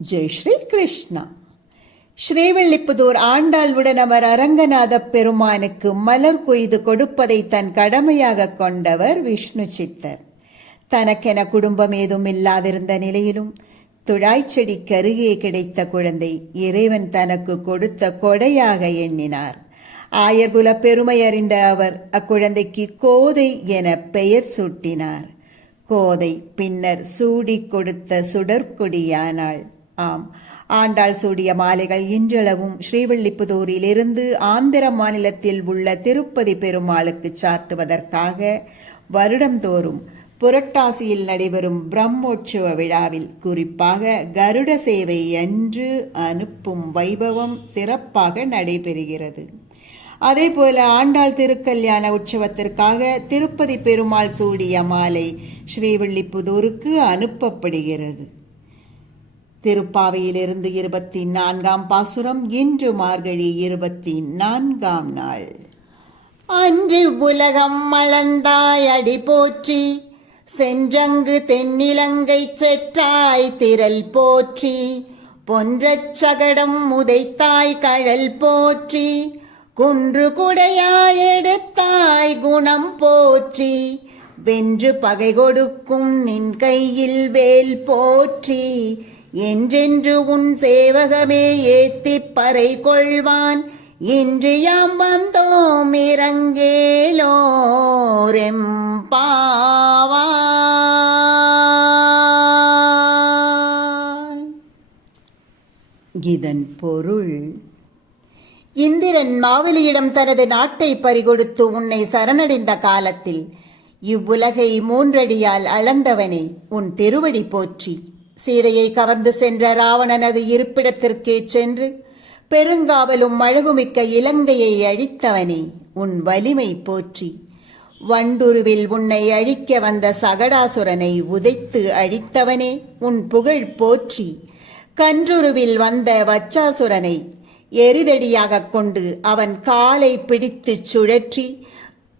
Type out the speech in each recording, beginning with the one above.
ஜெய் ஸ்ரீ கிருஷ்ணா. ஸ்ரீவில்லிபுத்தூர் ஆண்டாளுடன் அவர் அரங்கநாத பெருமானுக்கு மலர் கொய்து கொடுப்பதை தன் கடமையாக கொண்டவர் விஷ்ணு சித்தர். தனக்கென குடும்பம் ஏதும் இல்லாதிருந்த நிலையிலும் துழாய்ச்செடிக்கு அருகே கிடைத்த குழந்தை இறைவன் தனக்கு கொடுத்த கொடையாக எண்ணினார். ஆயர்குல பெருமை அறிந்த அவர் அக்குழந்தைக்கு கோதை என பெயர் சூட்டினார். கோதை பின்னர் சூடி கொடுத்த சுடற்கொடியானாள். ஆம், ஆண்டாள் சூடிய மாலைகள் இன்றளவும் ஸ்ரீவில்லிபுத்தூரிலிருந்து ஆந்திர மாநிலத்தில் உள்ள திருப்பதி பெருமாளுக்கு சாத்துவதற்காக வருடந்தோறும் புரட்டாசியில் நடைபெறும் பிரம்மோற்சவ விழாவில், குறிப்பாக கருட சேவை அன்று அனுப்பும் வைபவம் சிறப்பாக நடைபெறுகிறது. அதேபோல ஆண்டாள் திருக்கல்யாண உற்சவத்திற்காக திருப்பதி பெருமாள் சூடிய மாலை ஸ்ரீவில்லிபுத்தூருக்கு அனுப்பப்படுகிறது. திருப்பாவையிலிருந்து 24ஆம் பாசுரம். இன்று மார்கழி 24ஆம் நாள். அன்று உலகம் மளந்தாய் அடி போற்றி, சென்றங்கு தென்னிலங்கை செற்றாய் திரள் போற்றி, பொன்றச் சகடம் உதைத்தாய் கழல் போற்றி, குன்று குடையாய் எடுத்தாய் குணம் போற்றி, வென்று பகை கொடுக்கும் நின் கையில் வேல் போற்றி, என்றென்று உன் சேவகமே ஏத்திப் பறை கொள்வான், இன்று யாம் வந்தோம் இறங்கேலோரெம்பாவாய். இதன் பொருள்: இந்திரன் மாவலியிடம் தனது நாட்டை பறிகொடுத்து உன்னை சரணடைந்த காலத்தில் இவ்வுலகை 3 அடியால் அளந்தவனே, உன் திருவடி போற்றி. சீதையை கவர்ந்து சென்ற ராவணனது இருப்பிடத்திற்கே சென்று பெருங்காவலும் அழகுமிக்க இலங்கையை அழித்தவனே, உன் வலிமை போற்றி. வண்டுருவில் உன்னை அழிக்க வந்த சகடாசுரனை உதைத்து அழித்தவனே, உன் புகழ் போற்றி. கன்றுருவில் வந்த வச்சாசுரனை எரிதடியாக கொண்டு அவன் காலை பிடித்து சுழற்றி,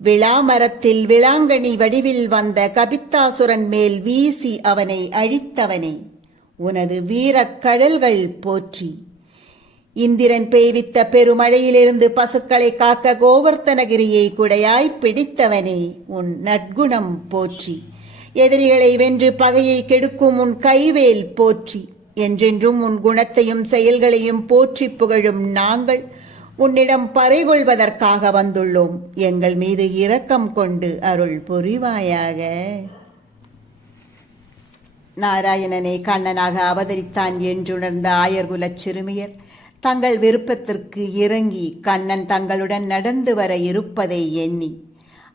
விளாமரத்தில் விளாங்கனி வடிவில் வந்த கபித்தாசுரன் மேல் வீசி அவனை அழித்தவனே, உனது வீரக் கடல்கள் போற்றி. இந்திரன் பெய்வித்த பெருமழையிலிருந்து பசுக்களை காக்க கோவர்த்தனகிரியை குடையாய் பிடித்தவனே, உன் நற்குணம் போற்றி. எதிரிகளை வென்று பகையை கெடுக்கும் உன் கைவேல் போற்றி. என்றென்றும் உன் குணத்தையும் செயல்களையும் போற்றி புகழும் நாங்கள் உன்னிடம் பறைகொள்வதற்காக வந்துள்ளோம். எங்கள் மீது இரக்கம் கொண்டு அருள் புரிவாயாக. நாராயணனை கண்ணனாக அவதரித்தான் என்றுணர்ந்த ஆயர்குலச் சிறுமியர் தங்கள் விருப்பத்திற்கு இறங்கி கண்ணன் தங்களுடன் நடந்து வர இருப்பதை எண்ணி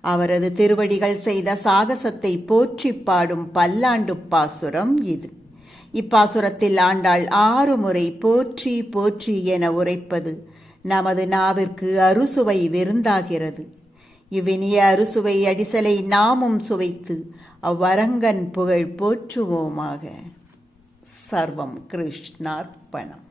அவரது திருவடிகள் செய்த சாகசத்தை போற்றி பாடும் பல்லாண்டு பாசுரம் இது. இப்பாசுரத்தில் ஆண்டாள் 6 முறை போற்றி போற்றி என உரைப்பது நமது நாவிற்கு அறுசுவை விருந்தாகிறது. இவ்வினிய அறுசுவை அடிசலை நாமும் சுவைத்து அவ்வரங்கன் புகழ் போற்றுவோமாக. சர்வம் கிருஷ்ணார்ப்பணம்.